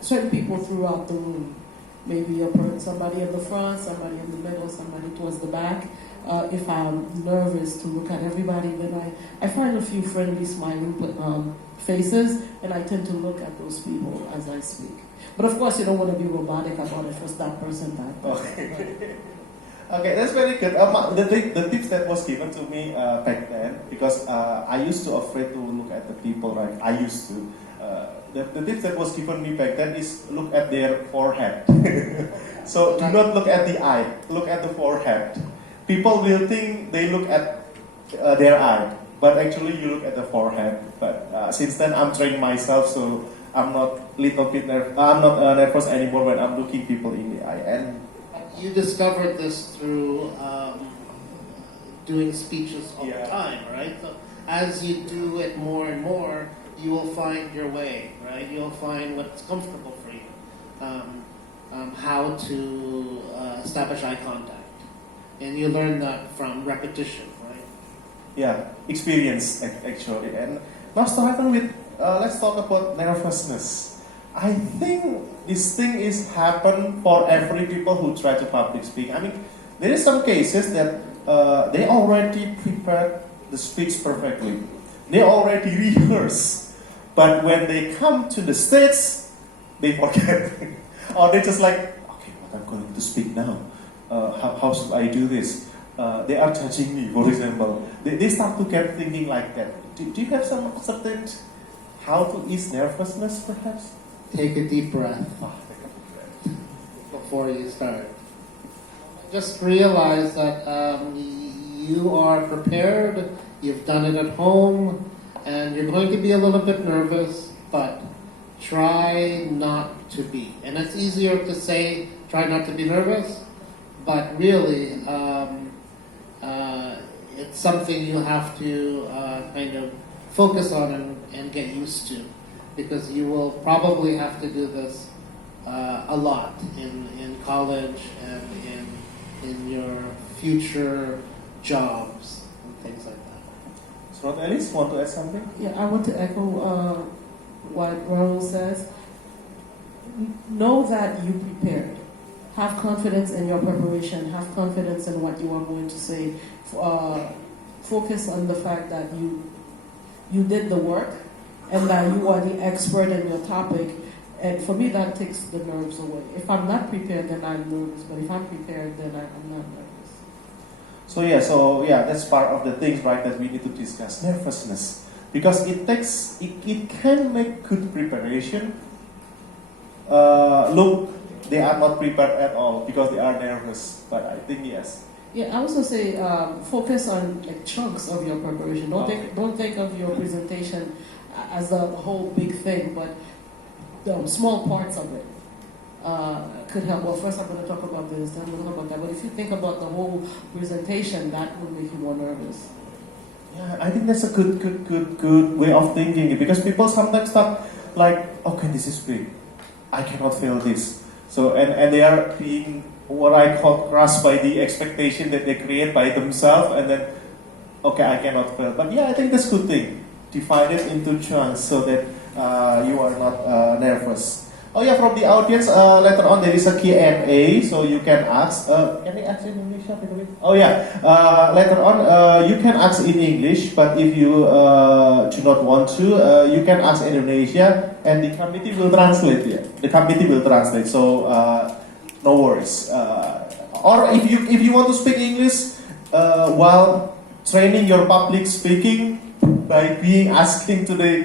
certain people throughout the room. Maybe somebody in the front, somebody in the middle, somebody towards the back. If I'm nervous to look at everybody, then I find a few friendly, smiling faces, and I tend to look at those people as I speak. But of course, you don't want to be robotic about it, first that person, that person. Okay. Okay, that's very good. The tips that was given to me back then, because I used to afraid to look at the people, right? I used to. The tips that was given me back then is look at their forehead. So do not look at the eye, look at the forehead. People will think they look at their eye, but actually you look at the forehead. But since then I'm training myself, so I'm not I'm not nervous anymore when I'm looking people in the eye. And you discovered this through doing speeches all Yeah. the time, right? So as you do it more and more, you will find your way, right? You'll find what's comfortable for you, how to establish eye contact, and you learn that from repetition, right? yeah, experience actually. And now starting with, let's talk about nervousness. I think this thing is happen for every people who try to public speak. I mean, there is some cases that they already prepared the speech perfectly. They already rehearse. But when they come to the stage, they forget. Or they just like, okay, what I'm going to speak now? How should I do this? They are judging me, for example. They start to get thinking like that. Do you have some certain how to ease nervousness, perhaps? Take a deep breath before you start. Just realize that you are prepared, you've done it at home, and you're going to be a little bit nervous, but try not to be. And it's easier to say, try not to be nervous, but really, it's something you have to kind of focus on and get used to, because you will probably have to do this a lot in college and in your future jobs and things like that. So, Alice, want to add something? Yeah, I want to echo what Ronald says. Know that you prepared. Have confidence in your preparation. Have confidence in what you are going to say. Focus on the fact that you did the work and that you are the expert in your topic. And for me, that takes the nerves away. If I'm not prepared, then I'm nervous. But if I'm prepared, then I'm not nervous. So yeah, that's part of the things, right, that we need to discuss, nervousness, because it can make good preparation. Look, they are not prepared at all because they are nervous. But I think yes. Yeah, I also say focus on like chunks of your preparation. Don't think of your presentation as the whole big thing, but the small parts of it. Could help. Well, first I'm going to talk about this, then I'm going to talk about that. But if you think about the whole presentation, that will make you more nervous. Yeah, I think that's a good way of thinking, because people sometimes start like, okay, this is big, I cannot fail this. So and they are being what I call crushed by the expectation that they create by themselves, and then okay, I cannot fail. But yeah, I think that's a good thing. Divide it into chunks so that you are not nervous. Oh yeah, from the audience, later on there is a Q&A, so you can ask. Can I ask in English? Oh yeah, later on you can ask in English, but if you do not want to, you can ask in Indonesia, and the committee will translate. Yeah, the committee will translate. So no worries. Or if you want to speak English while training your public speaking by being asking to the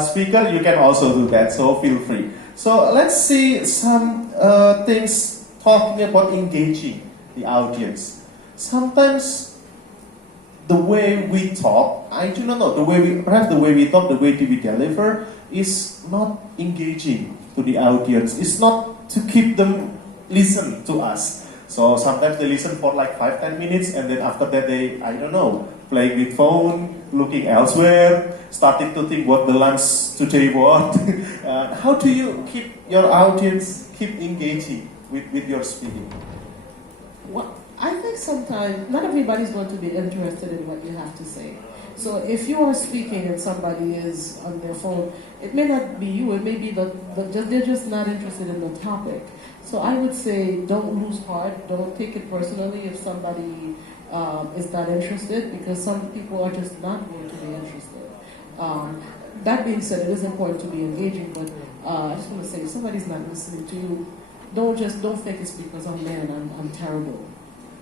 speaker, you can also do that. So feel free. So let's see some things talking about engaging the audience. Sometimes the way we talk, I do not know, perhaps the way we talk, the way we deliver is not engaging to the audience. It's not to keep them listen to us. So sometimes they listen for like 5-10 minutes, and then after that they, I don't know, playing with phone, looking elsewhere, starting to think what the lunch today was. How do you keep your audience keep engaging with your speaking? Well, I think sometimes not everybody's going to be interested in what you have to say. So if you are speaking and somebody is on their phone, it may not be you, it may be they're just not interested in the topic. So I would say don't lose heart, don't take it personally if somebody is not interested, because some people are just not going to be interested. That being said, it is important to be engaging, but I just want to say, if somebody's not listening to you, don't think it's because I'm there and I'm terrible.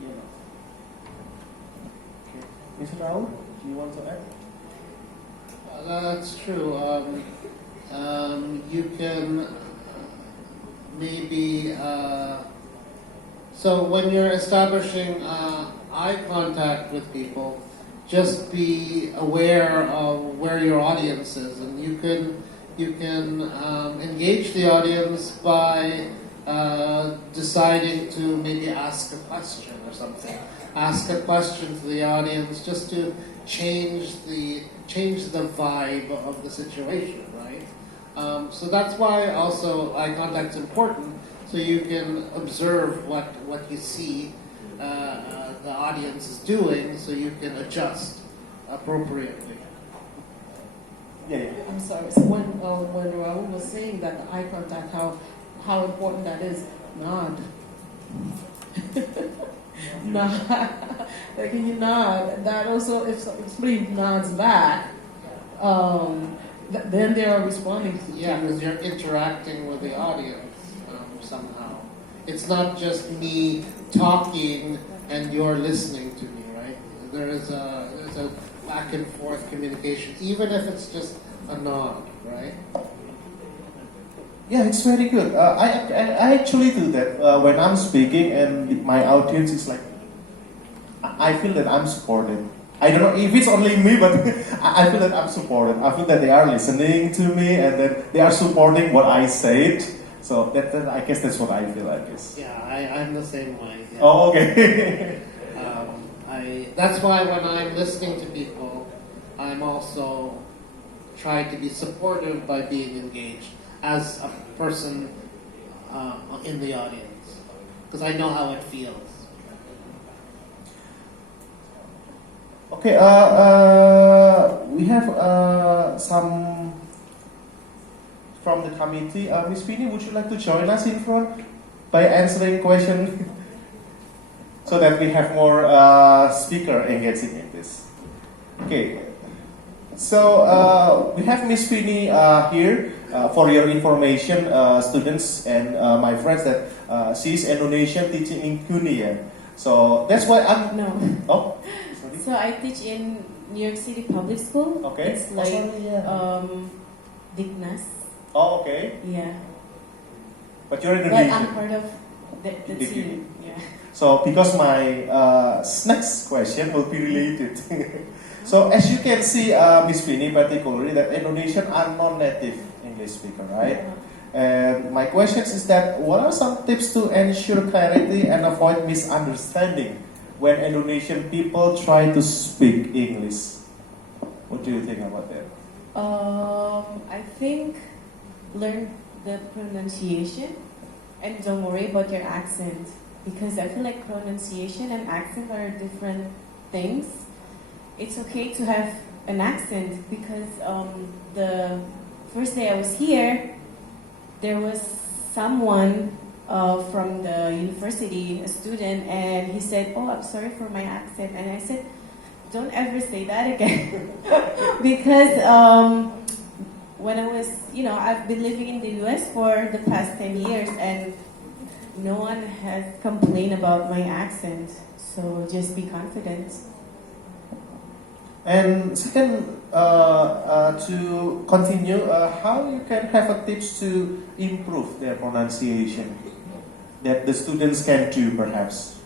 You know. Okay. Mr. Raul, do you want to add? That's true. You can maybe so when you're establishing eye contact with people, just be aware of where your audience is, and you can engage the audience by deciding to maybe ask a question or something. Ask a question to the audience just to change the vibe of the situation, right? So that's why also eye contact's important, so you can observe what you see the audience is doing, so you can adjust appropriately. Yeah. I'm sorry. So when Raul was saying that the eye contact, how important that is, nod. Nod. Like you nod. That also, if somebody nods back, then they are responding to you. Yeah, because you're interacting with the audience somehow. It's not just me talking and you're listening to me, right? There's a back and forth communication, even if it's just a nod, right? Yeah, it's very good. I actually do that when I'm speaking and my audience is like, I feel that I'm supported. I don't know if it's only me, but I feel that I'm supported. I feel that they are listening to me and that they are supporting what I said. So that I guess that's what I feel, I guess. Yeah, I'm the same way. Yeah. Oh, okay. That's why when I'm listening to people, I'm also trying to be supportive by being engaged as a person in the audience, because I know how it feels. Okay, we have some from the committee. Ms. Pini, would you like to join us in front by answering questions so that we have more speaker engaging in this? Okay, so we have Ms. Pini here for your information, students and my friends, that she's Indonesian teaching in Kunia. So that's why I'm... No. Oh. So I teach in New York City Public School. Okay. It's like didiknews. Oh, okay. Yeah. But you're But Indonesian. I'm part of the The team. Yeah. So because my next question will be related. So as you can see, Ms. Pini particularly, that Indonesian are non-native English speaker, right? And my question is that what are some tips to ensure clarity and avoid misunderstanding when Indonesian people try to speak English? What do you think about that? I think learn the pronunciation and don't worry about your accent, because I feel like pronunciation and accent are different things. It's okay to have an accent, because the first day I was here, there was someone from the university, a student, and he said, "Oh, I'm sorry for my accent." And I said, "Don't ever say that again." Because when I was, I've been living in the US for the past 10 years, and no one has complained about my accent. So just be confident. And second, to continue, how you can have a tips to improve their pronunciation that the students can do, perhaps?